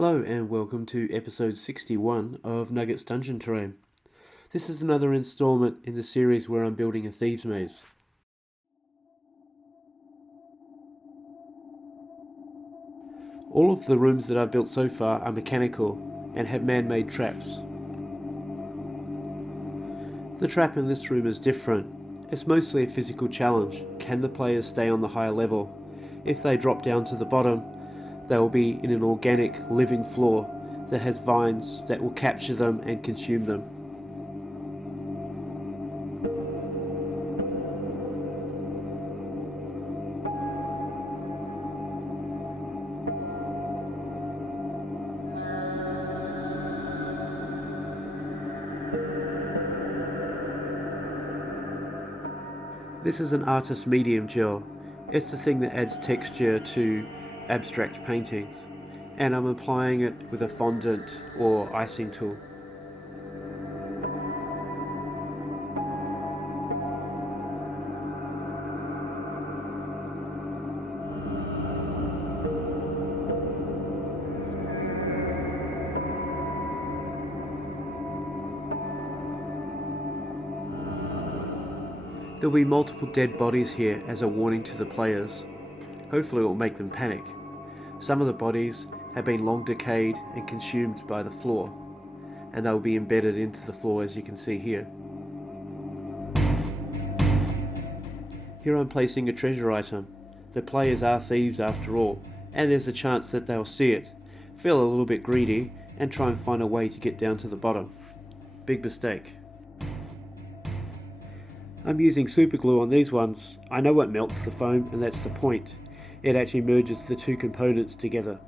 Hello and welcome to episode 61 of Nugget's Dungeon Terrain. This is another installment in the series where I'm building a Thieves maze. All of the rooms that I've built so far are mechanical and have man-made traps. The trap in this room is different. It's mostly a physical challenge. Can the players stay on the higher level? If they drop down to the bottom, they will be in an organic, living floor that has vines that will capture them and consume them. This is an artist's medium gel. It's the thing that adds texture to abstract paintings, and I'm applying it with a fondant or icing tool. There'll be multiple dead bodies here as a warning to the players. Hopefully it will make them panic. Some of the bodies have been long decayed and consumed by the floor, and they will be embedded into the floor as you can see here. Here I'm placing a treasure item. The players are thieves after all, and there's a chance that they'll see it, feel a little bit greedy, and try and find a way to get down to the bottom. Big mistake. I'm using super glue on these ones. I know it melts the foam, and that's the point. It actually merges the two components together.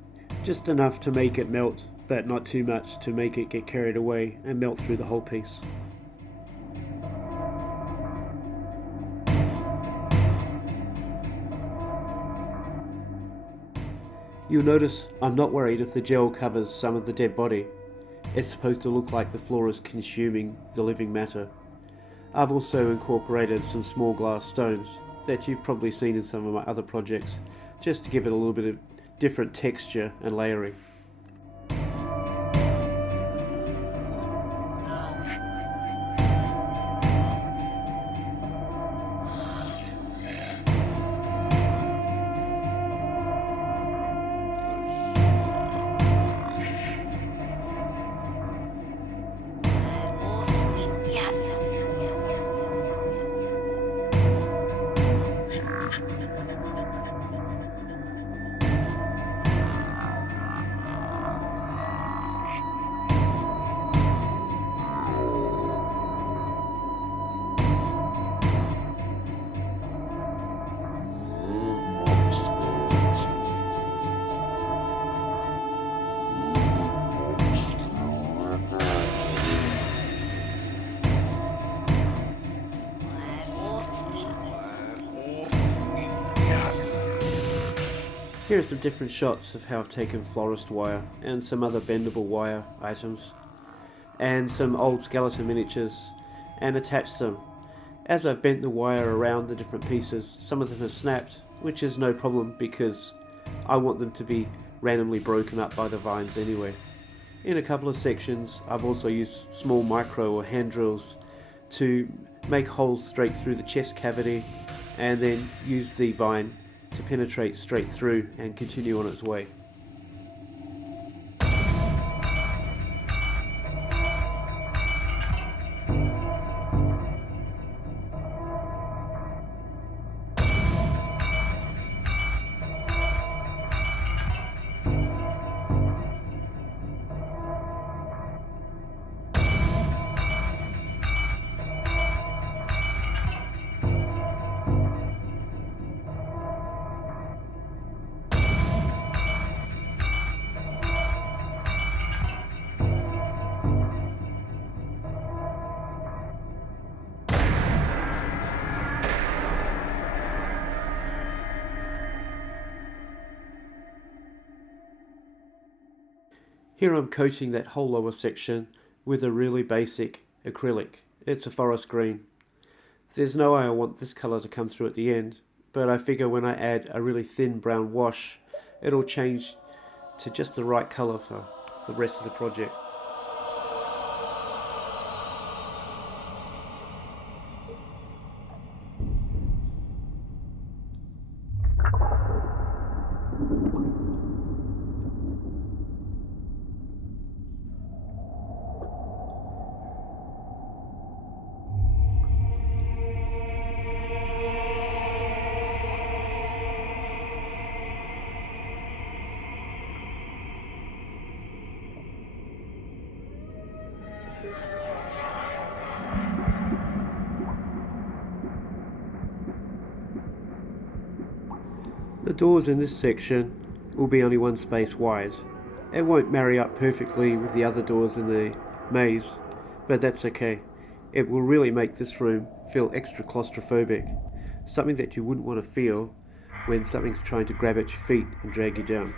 Just enough to make it melt, but not too much to make it get carried away and melt through the whole piece. You'll notice I'm not worried if the gel covers some of the dead body. It's supposed to look like the floor is consuming the living matter. I've also incorporated some small glass stones that you've probably seen in some of my other projects, just to give it a little bit of different texture and layering. Here are some different shots of how I've taken florist wire and some other bendable wire items and some old skeleton miniatures and attached them. As I've bent the wire around the different pieces, some of them have snapped, which is no problem because I want them to be randomly broken up by the vines anyway. In a couple of sections I've also used small micro or hand drills to make holes straight through the chest cavity and then use the vine to penetrate straight through and continue on its way. Here I'm coating that whole lower section with a really basic acrylic. It's a forest green. There's no way I want this colour to come through at the end, but I figure when I add a really thin brown wash, it'll change to just the right colour for the rest of the project. The doors in this section will be only one space wide. It won't marry up perfectly with the other doors in the maze, but that's okay. It will really make this room feel extra claustrophobic, something that you wouldn't want to feel when something's trying to grab at your feet and drag you down.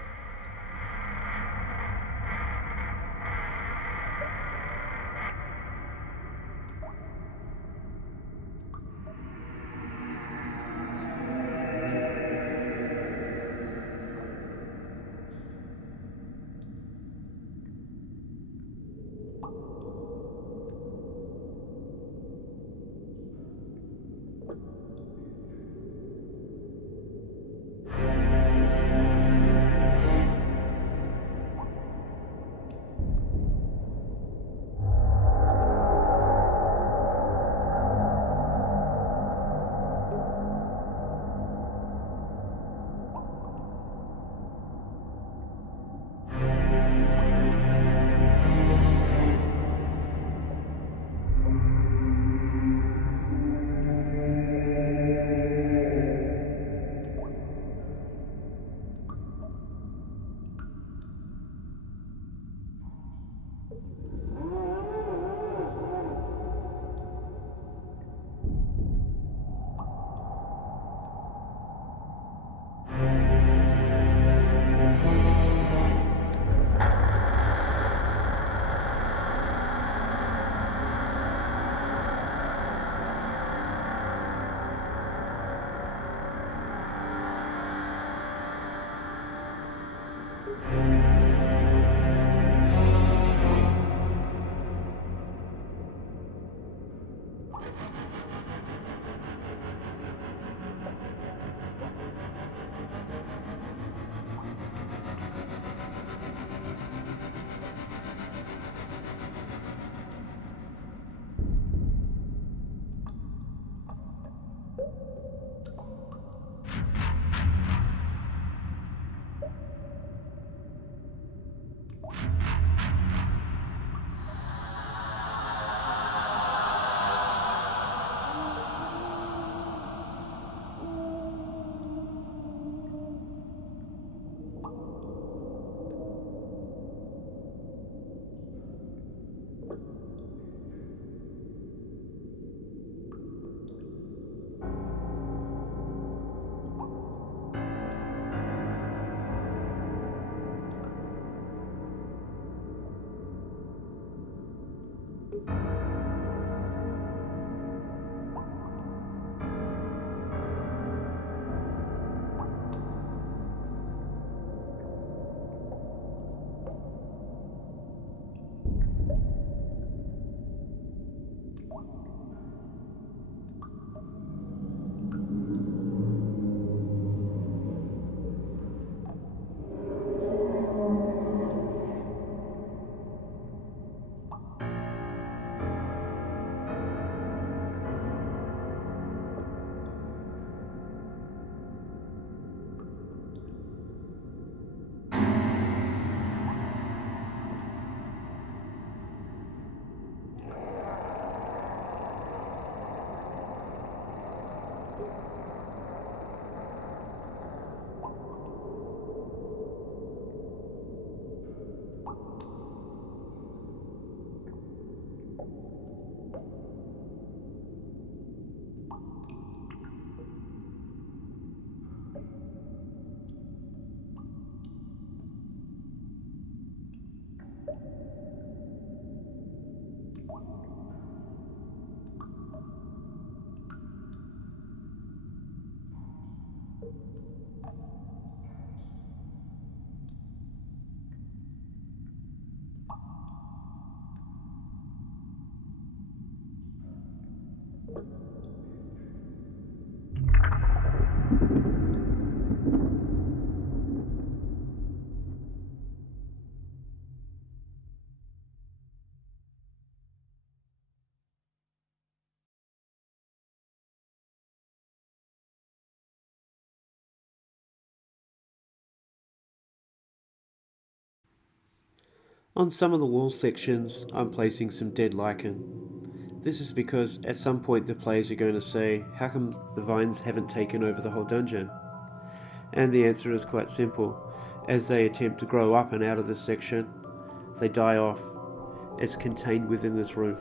On some of the wall sections, I'm placing some dead lichen. This is because at some point the players are going to say, how come the vines haven't taken over the whole dungeon? And the answer is quite simple. As they attempt to grow up and out of this section, they die off. It's contained within this room.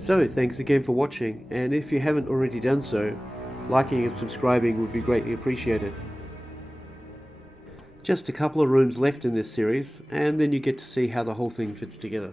So, thanks again for watching, and if you haven't already done so, liking and subscribing would be greatly appreciated. Just a couple of rooms left in this series, and then you get to see how the whole thing fits together.